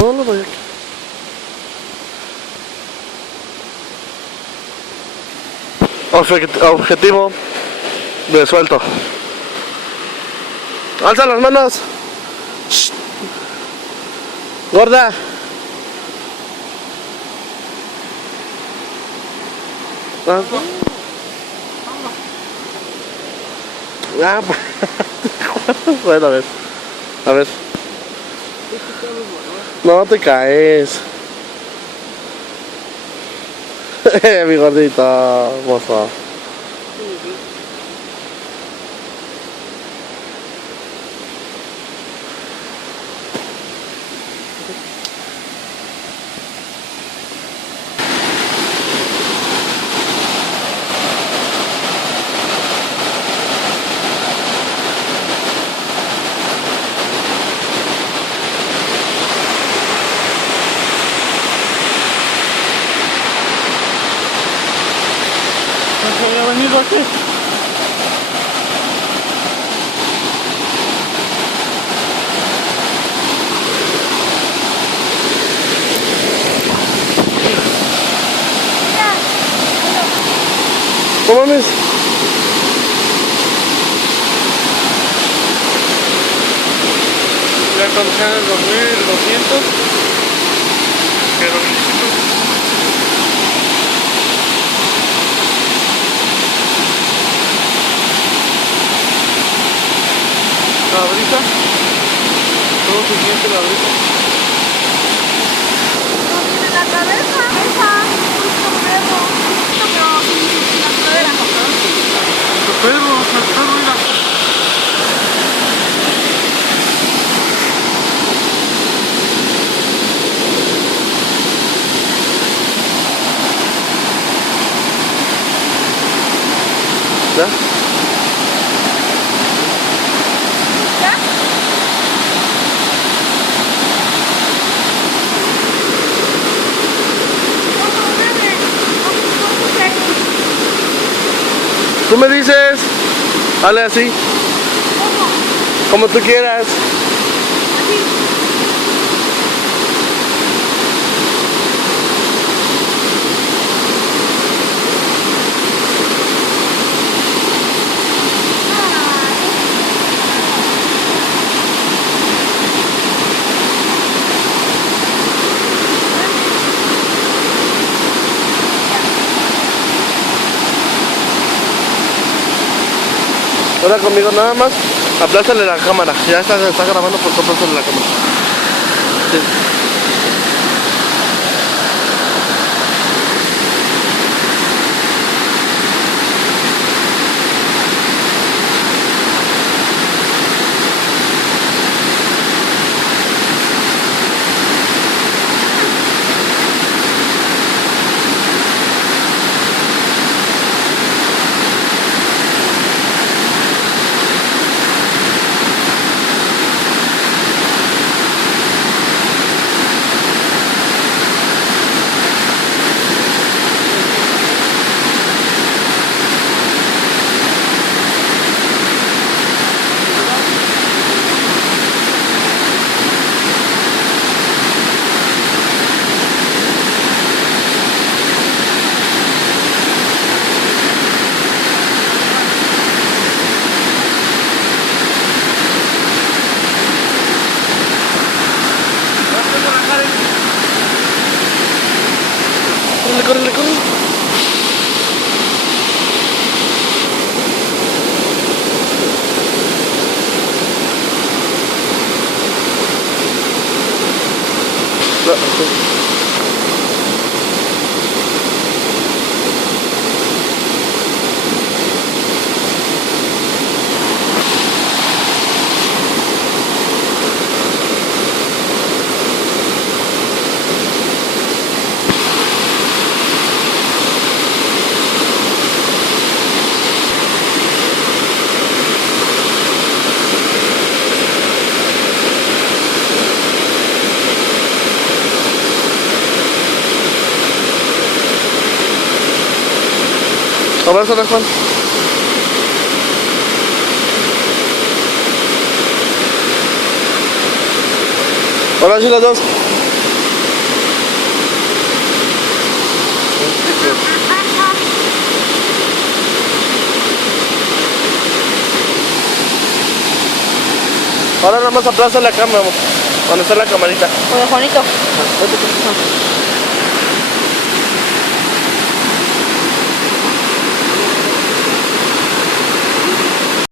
No, lo doy aquí. Objetivo resuelto. Alza las manos. Shh. Gorda. Ah, bueno, a ver. A ver. No te caes. Mi gordito, mozo. ¿No se había venido aquí? No mames. La condición es 2200. Pero lícito. La brisa. Todo suficiente la brisa. En la cabeza, esa, justo perro, pero sin la cadera. Tu perro, mira. ¿Ya? ¿Ya? ¿Cómo bebe? ¿Cómo se? Tú me dices. Dale así. ¿Cómo? Como tú quieras. Así. Ahora conmigo nada más. Aplástale la cámara. Ya está grabando, por favor, aplástale la cámara. Sí. Córrele, córrele, córrele. Abrázala, Juan. Ahora sí las dos. Ahora nada más aplázale acá, mi amor. Donde está la camarita. Oye, Juanito. Vete,